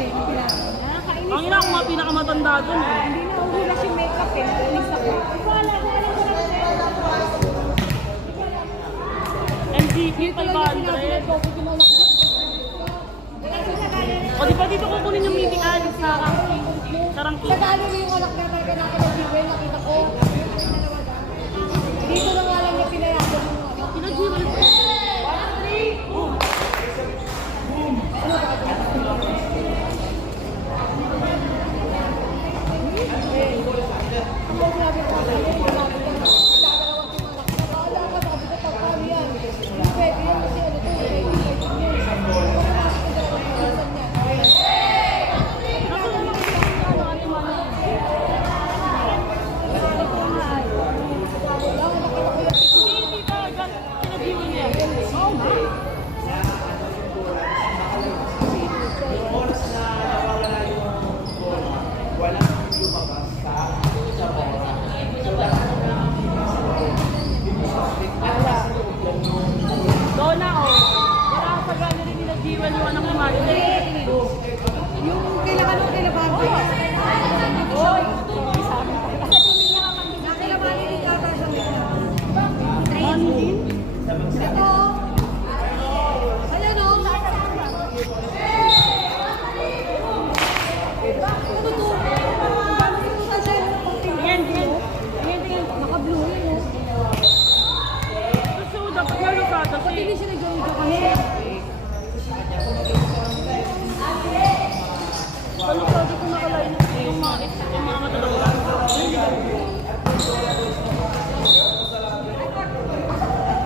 eh. Nakakainis. Ang ina ako mga pinakamatanda doon eh. Hindi na uhulas yung makeup eh. Nainis ako. Wala ko na MGQ 500. O di ba dito kukunin yung meeting alis sa ranking? Sa ranking. Nagano yung anak na talaga na kinag-jewel, nakita ko. Dito na nga lang niya pinayagan yung ano. Kinag-jewel ko. Ang grabe ko. Grabe ko. Dadalawat yung anak. Nakala ka, sabi ko, pagkali yan. Hindi pwede yun kasi ano to, Dona o. Wala ka pagano rin nila Jiwan yung anak ni Marley. yung kailangan mo kay Labarbe. Oy! Kay Labarbe rin yata siya. Manilin? Ito. Ayan o. Ano to? Tingin, tingin. Tingin, tingin. Naka-blue yun o. So, dapat malukata Pati si... hindi siya nag-jojo kasi. Malukata kung nakalain yung mga matatanda.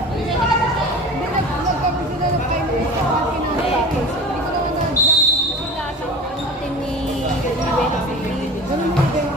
Hindi, nag-cover sila ng kayo ng isa at pinapatapos. Hindi ko naman na-jump sila sa atin ni Iwe. Ganun mo din.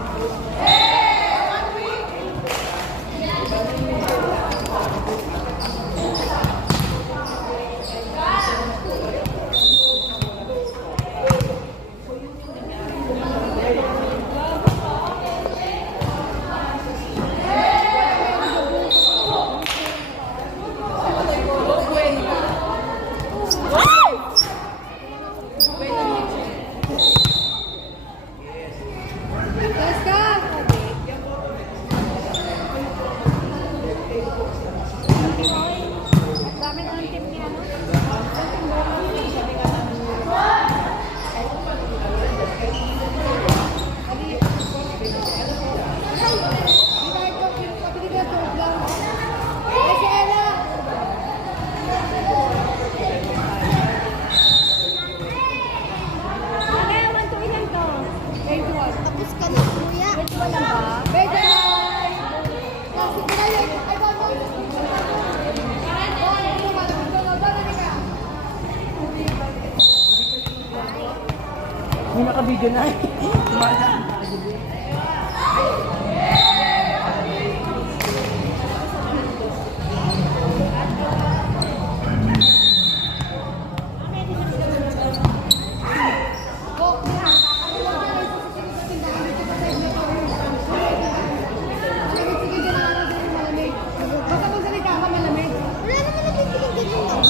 Let's go! Dami ng tip niya, no? Tapos ka na, kuya. Hindi nakabidyo na. Basta magsalita ka, malamig. Wala naman napipiling ganyan lang.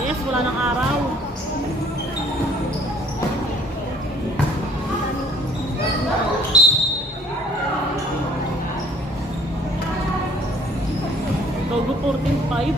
Yes, wala ng araw. Togo 14.5.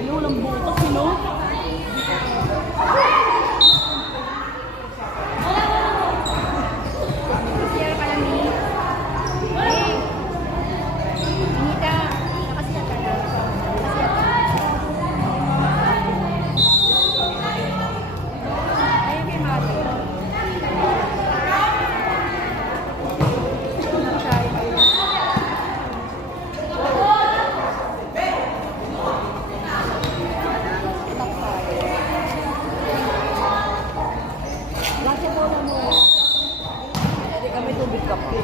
Inulang butok, sino? Sir ka lang ni. Hey. Inita. Nakasiya ka na. Nakasiya ka. Ayun kay Mate. Bakit mo na mo? Hindi kami tubig ka po.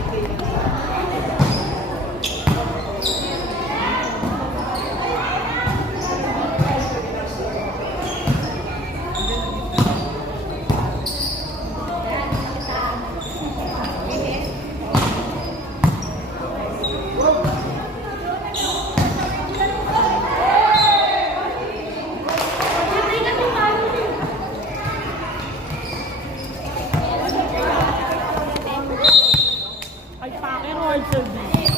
Ay, pake, royal service.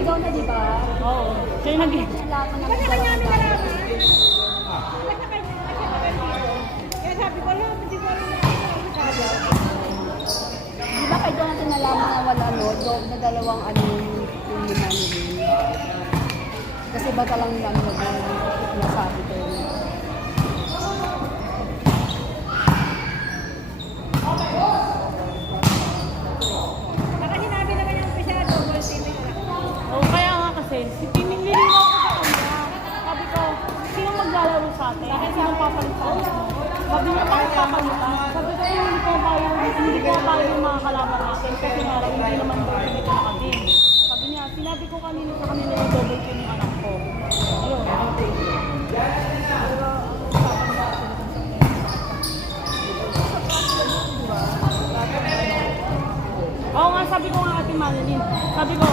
Ikaw na, di ba? Oo. Siya yung nag- Kailangan na Kanya nalaman. Kaya sabi ko, alam, hindi ko alam na Di ba kay Jonathan nalaman na wala dog na dalawang ano yung lima nila? Kasi baka lang lang nasabi ko yun. Baka sinabi naman yung official double team. Oo, kaya nga kasi, si Timing nilinaw ko sa kanya. Sabi ko, sino maglalaro sa atin? Sino papalit sa atin? Sabi niya, bakit papalitan? Sabi ko, hindi ko tayo yung mga kalaban natin kasi nga lang, hindi naman daw kami kumakatin. Sabi niya, sinabi ko kanina sa kanila yung double team yung anak ko. Ayun, oo nga, sabi ko nga Ate Manilin, sabi ko,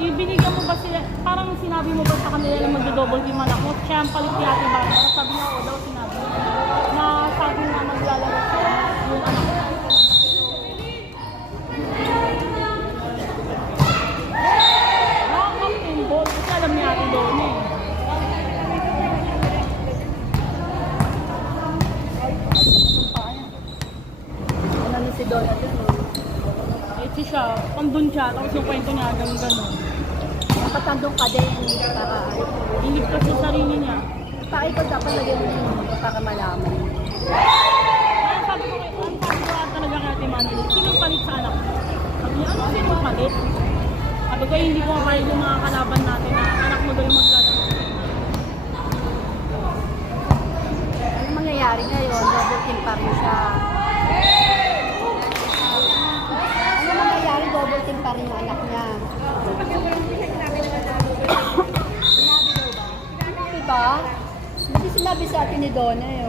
ibinigyan mo ba sila, parang sinabi mo ba sa kanila na magdo-double team anak mo? Siya ang palit ni Ate Barbara. Sabi niya, oo daw, sinabi niya. Na sabi nga maglalaro siya yung anak ko. Nakaka-captain ball, kasi alam niya Ate Donnie. Donna dun. Eh, siya, pandun siya, tapos yung kwento niya, ganun-ganun. Dapat nandun ka din para Iligtas sa sarili niya. para ikaw dapat lagyan mo din para malaman. Kaya sabi ko talaga kay Ate Manila, sino palit sa anak mo? Sabi niya, ano sino palit? Sabi ko, hindi ko mapalit yung mga kalaban natin na anak mo daw yung maglalaro. Ano mangyayari ngayon? Double team pa rin siya. Ano mangyayari? Double team pa rin yung anak niya. Sinabi ba? Hindi sinabi sa atin ni Donna eh.